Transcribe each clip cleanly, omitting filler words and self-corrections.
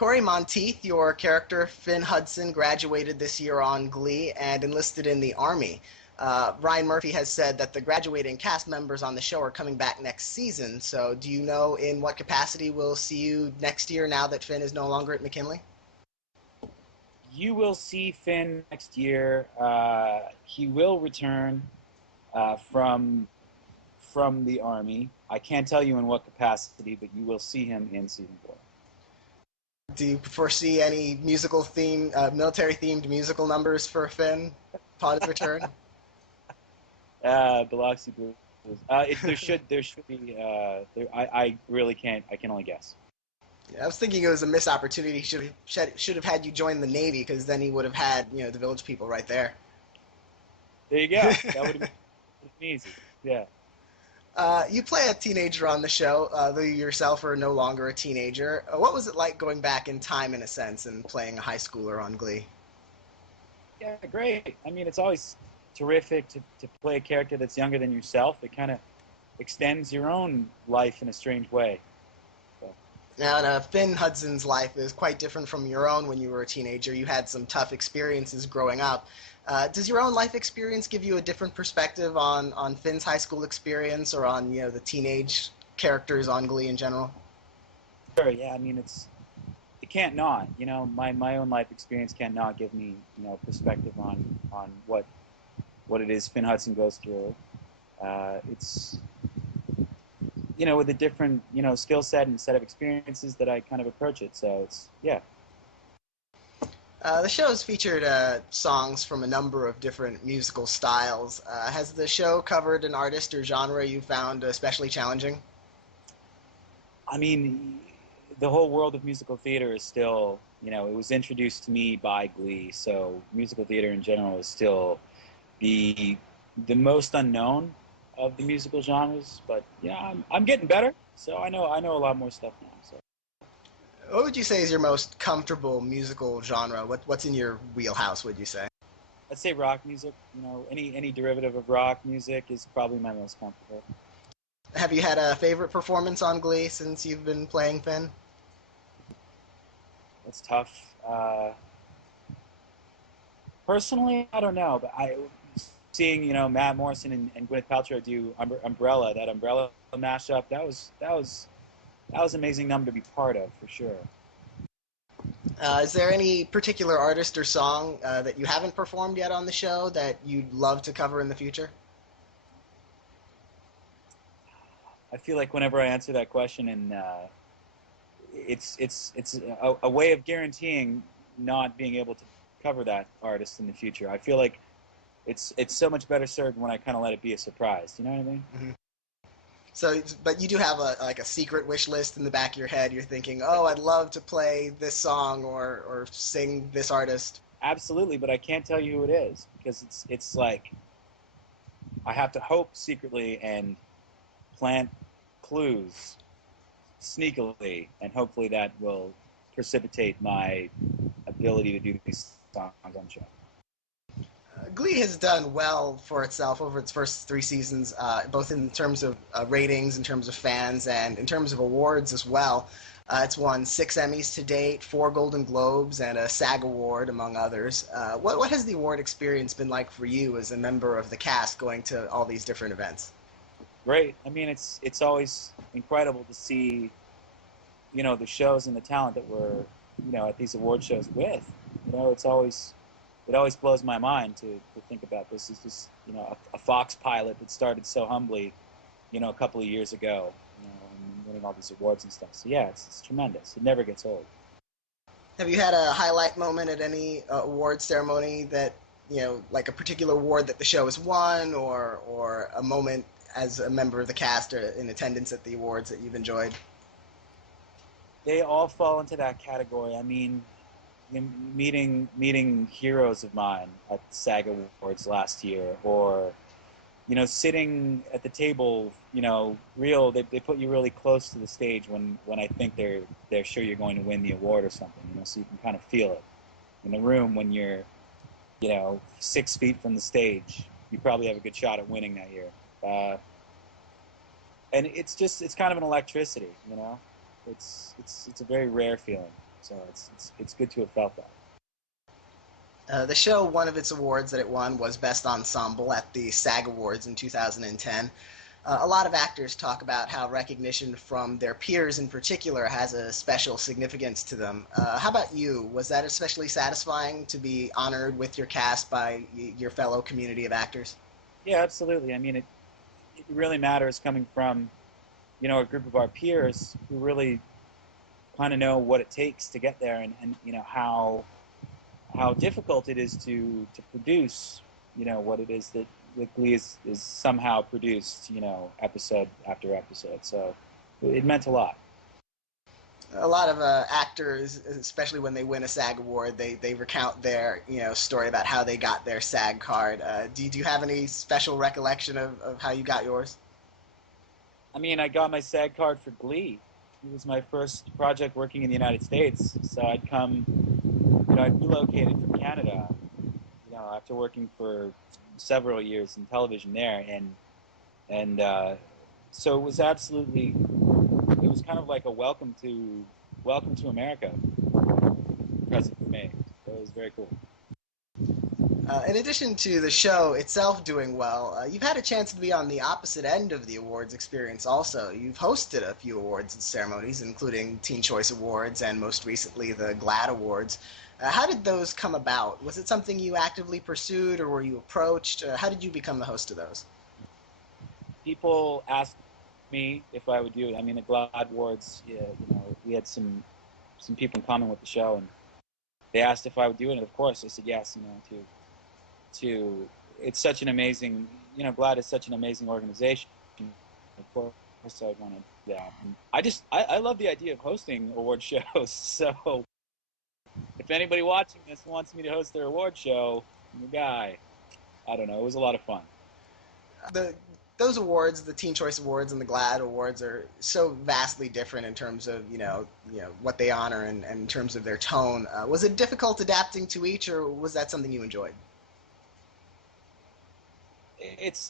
Cory Monteith, your character Finn Hudson, graduated this year on Glee and enlisted in the Army. Ryan Murphy has said that the graduating cast members on the show are coming back next season. So, do you know in what capacity we'll see you next year now that Finn is no longer at McKinley? You will see Finn next year. He will return from the Army. I can't tell you in what capacity, but you will see him in season 4. Do you foresee any military-themed musical numbers for Finn upon his return? Biloxi Blues. There should be. I really can't. I can only guess. Yeah, I was thinking it was a missed opportunity. He should have had you join the Navy, because then he would have had the Village People right there. There you go. That would have been easy. Yeah. You play a teenager on the show, though you yourself are no longer a teenager. What was it like going back in time, in a sense, and playing a high schooler on Glee? Yeah, great. I mean, it's always terrific to play a character that's younger than yourself. It kind of extends your own life in a strange way. So. Now, Finn Hudson's life is quite different from your own when you were a teenager. You had some tough experiences growing up. Does your own life experience give you a different perspective on Finn's high school experience, or on the teenage characters on Glee in general? Sure. Yeah. I mean, it can't not. My own life experience can't not give me perspective on what it is Finn Hudson goes through. It's with a different skill set and set of experiences that I kind of approach it. So it's yeah. The show's featured songs from a number of different musical styles. Has the show covered an artist or genre you found especially challenging? I mean, the whole world of musical theater is still, it was introduced to me by Glee, so musical theater in general is still the most unknown of the musical genres. But yeah, I'm getting better, so I know a lot more stuff now. So. What would you say is your most comfortable musical genre? What's in your wheelhouse, would you say? I'd say rock music. Any derivative of rock music is probably my most comfortable. Have you had a favorite performance on Glee since you've been playing Finn? It's tough. Personally, I don't know, but seeing Matt Morrison and Gwyneth Paltrow do Umbrella, that Umbrella mashup, that was an amazing number to be part of, for sure. Is there any particular artist or song that you haven't performed yet on the show that you'd love to cover in the future? I feel like whenever I answer that question, and it's a way of guaranteeing not being able to cover that artist in the future. I feel like it's so much better served when I kind of let it be a surprise. You know what I mean? Mm-hmm. So, but you do have a secret wish list in the back of your head. You're thinking, oh, I'd love to play this song or sing this artist. Absolutely, but I can't tell you who it is, because it's like I have to hope secretly and plant clues sneakily, and hopefully that will precipitate my ability to do these songs on show. Glee has done well for itself over its first 3 seasons, both in terms of ratings, in terms of fans, and in terms of awards as well. It's won 6 Emmys to date, 4 Golden Globes, and a SAG Award, among others. What has the award experience been like for you as a member of the cast going to all these different events? Great. I mean, it's always incredible to see, the shows and the talent that we're, at these award shows with. It always blows my mind to think about this as just, a Fox pilot that started so humbly, a couple of years ago, and winning all these awards and stuff. So yeah, it's tremendous. It never gets old. Have you had a highlight moment at any award ceremony that, like a particular award that the show has won, or a moment as a member of the cast or in attendance at the awards that you've enjoyed? They all fall into that category. I mean, meeting heroes of mine at the SAG Awards last year, or sitting at the table, they put you really close to the stage when I think they're sure you're going to win the award or something, so you can kind of feel it in the room when you're 6 feet from the stage. You probably have a good shot at winning that year, and it's kind of an electricity, it's a very rare feeling. So it's good to have felt that. The show, one of its awards that it won was Best Ensemble at the SAG Awards in 2010. A lot of actors talk about how recognition from their peers in particular has a special significance to them. How about you? Was that especially satisfying to be honored with your cast by your fellow community of actors? Yeah, absolutely. I mean, it really matters coming from, a group of our peers who really kind of know what it takes to get there, and how difficult it is to produce, what it is that Glee is somehow produced, episode after episode. So it meant a lot. A lot of actors, especially when they win a SAG award, they recount their story about how they got their SAG card. Do you have any special recollection of how you got yours? I mean, I got my SAG card for Glee. It was my first project working in the United States. So I relocated from Canada, after working for several years in television there, and so it was kind of like a welcome to America present for me. So it was very cool. In addition to the show itself doing well, you've had a chance to be on the opposite end of the awards experience also. You've hosted a few awards ceremonies, including Teen Choice Awards and most recently the GLAAD Awards. How did those come about? Was it something you actively pursued or were you approached? How did you become the host of those? People asked me if I would do it. I mean, the GLAAD Awards, yeah, we had some people in common with the show, and they asked if I would do it, and of course I said yes. To it's such an amazing, GLAAD is such an amazing organization. Of course, I'd want to do that. And I love the idea of hosting award shows. So if anybody watching this wants me to host their award show, I'm the guy. I don't know. It was a lot of fun. Those awards, the Teen Choice Awards and the GLAAD Awards, are so vastly different in terms of what they honor and in terms of their tone. Was it difficult adapting to each, or was that something you enjoyed?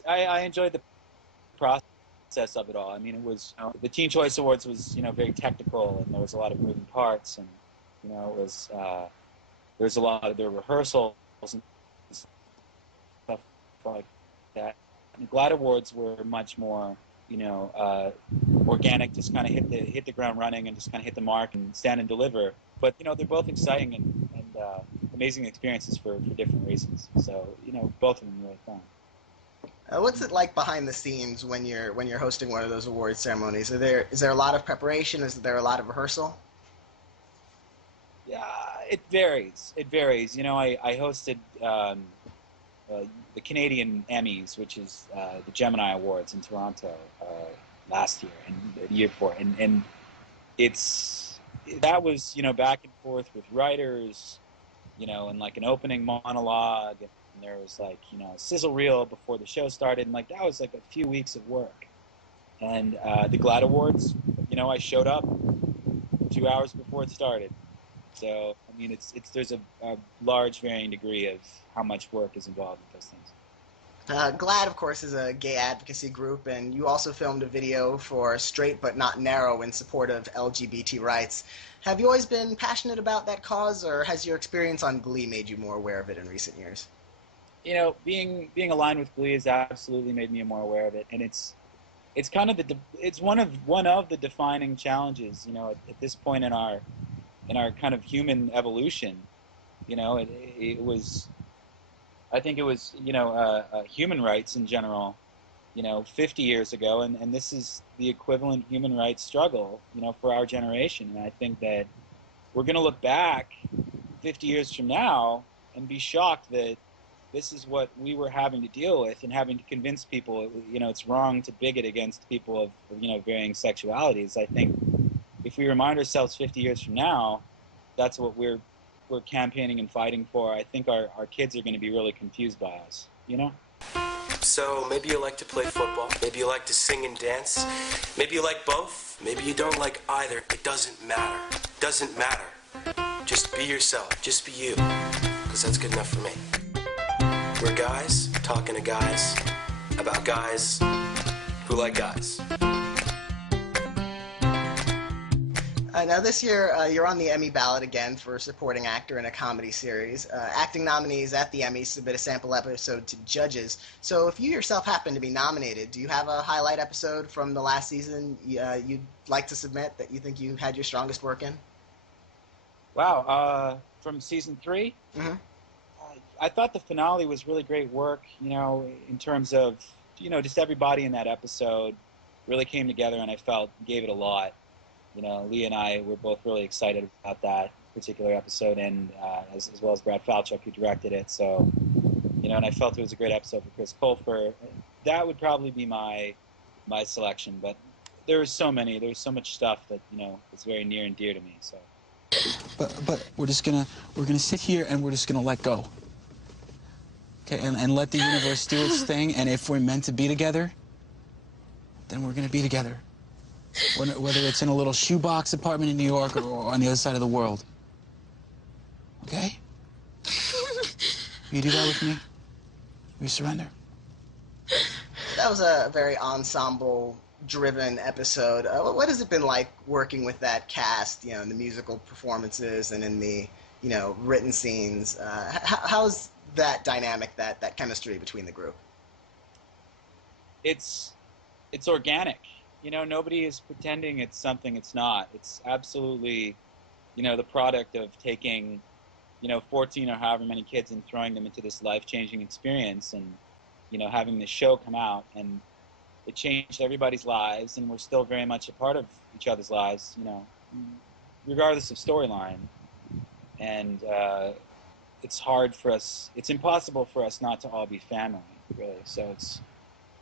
I enjoyed the process of it all. I mean, it was the Teen Choice Awards was very technical, and there was a lot of moving parts, and it was there was a lot of the rehearsals and stuff like that. The GLAAD Awards were much more organic, just kind of hit the ground running and just kind of hit the mark and stand and deliver. But they're both exciting and amazing experiences for different reasons. So both of them really fun. What's it like behind the scenes when you're hosting one of those award ceremonies? Is there a lot of preparation? Is there a lot of rehearsal? Yeah, it varies. It varies. I hosted the Canadian Emmys, which is the Gemini Awards in Toronto last year and the year before, and that was back and forth with writers, and like an opening monologue. And there was like a sizzle reel before the show started, and like that was like a few weeks of work. And the GLAAD Awards, I showed up 2 hours before it started. So I mean, there's a large varying degree of how much work is involved with those things. GLAAD, of course, is a gay advocacy group, and you also filmed a video for Straight But Not Narrow in support of LGBT rights. Have you always been passionate about that cause, or has your experience on Glee made you more aware of it in recent years? Being aligned with Glee has absolutely made me more aware of it, and it's kind of it's one of the defining challenges. At this point in our kind of human evolution, it was. I think it was human rights in general, 50 years ago, and this is the equivalent human rights struggle, for our generation. And I think that we're going to look back 50 years from now and be shocked that this is what we were having to deal with, and having to convince people, it's wrong to bigot against people of varying sexualities. I think if we remind ourselves 50 years from now, that's what we're campaigning and fighting for. I think our kids are going to be really confused by us, So maybe you like to play football, maybe you like to sing and dance, maybe you like both, maybe you don't like either. It doesn't matter. Doesn't matter. Just be yourself. Just be you. Because that's good enough for me. We're guys talking to guys about guys who like guys. Now this year, you're on the Emmy ballot again for supporting actor in a comedy series. Acting nominees at the Emmys submit a sample episode to judges. So if you yourself happen to be nominated, do you have a highlight episode from the last season you'd like to submit that you think you had your strongest work in? Wow, from season 3, Mm-hmm. I thought the finale was really great work. In terms of just everybody in that episode really came together, and I felt gave it a lot. Lee and I were both really excited about that particular episode, and as well as Brad Falchuk, who directed it. So, and I felt it was a great episode for Chris Colfer. That would probably be my selection. But there's so much stuff that is very near and dear to me. So. But we're gonna sit here and we're just gonna let go. Okay, and let the universe do its thing. And if we're meant to be together, then we're gonna be together. Whether it's in a little shoebox apartment in New York or on the other side of the world. Okay? You do that with me? We surrender. That was a very ensemble-driven episode. What has it been like working with that cast, in the musical performances and in the, written scenes? How's that dynamic, that chemistry between the group? It's organic. Nobody is pretending it's something it's not. It's absolutely, the product of taking, 14 or however many kids and throwing them into this life-changing experience and, having the show come out. And it changed everybody's lives, and we're still very much a part of each other's lives, regardless of storyline. And it's hard for us, it's impossible for us not to all be family, really. So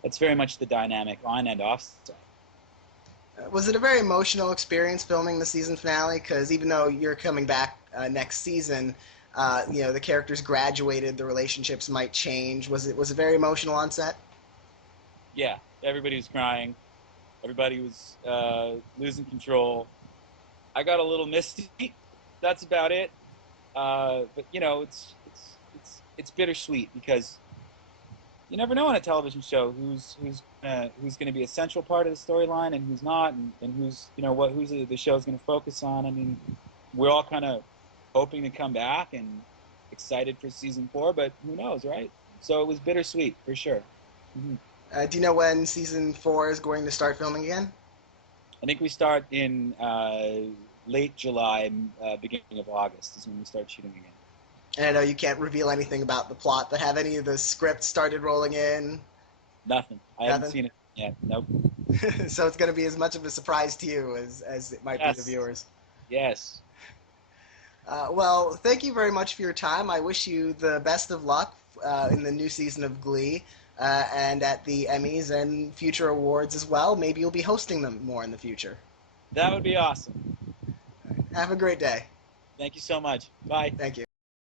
it's very much the dynamic on and off set. Was it a very emotional experience filming the season finale? Because even though you're coming back next season, the characters graduated, the relationships might change. Was it very emotional on set? Yeah, everybody was crying. Everybody was losing control. I got a little misty. That's about it. But it's bittersweet because you never know on a television show who's going to be a central part of the storyline and who's not, and who's who's the show's going to focus on. I mean, we're all kind of hoping to come back and excited for season 4, but who knows, right? So it was bittersweet for sure. Mm-hmm. Do you know when season 4 is going to start filming again? I think we start in late July, beginning of August is when we start shooting again. And I know you can't reveal anything about the plot, but have any of the scripts started rolling in? Nothing. I haven't seen it yet. Nope. So it's going to be as much of a surprise to you as it might be to viewers. Yes. Well, thank you very much for your time. I wish you the best of luck in the new season of Glee and at the Emmys and future awards as well. Maybe you'll be hosting them more in the future. That would be awesome. Have a great day. Thank you so much. Bye. Thank you.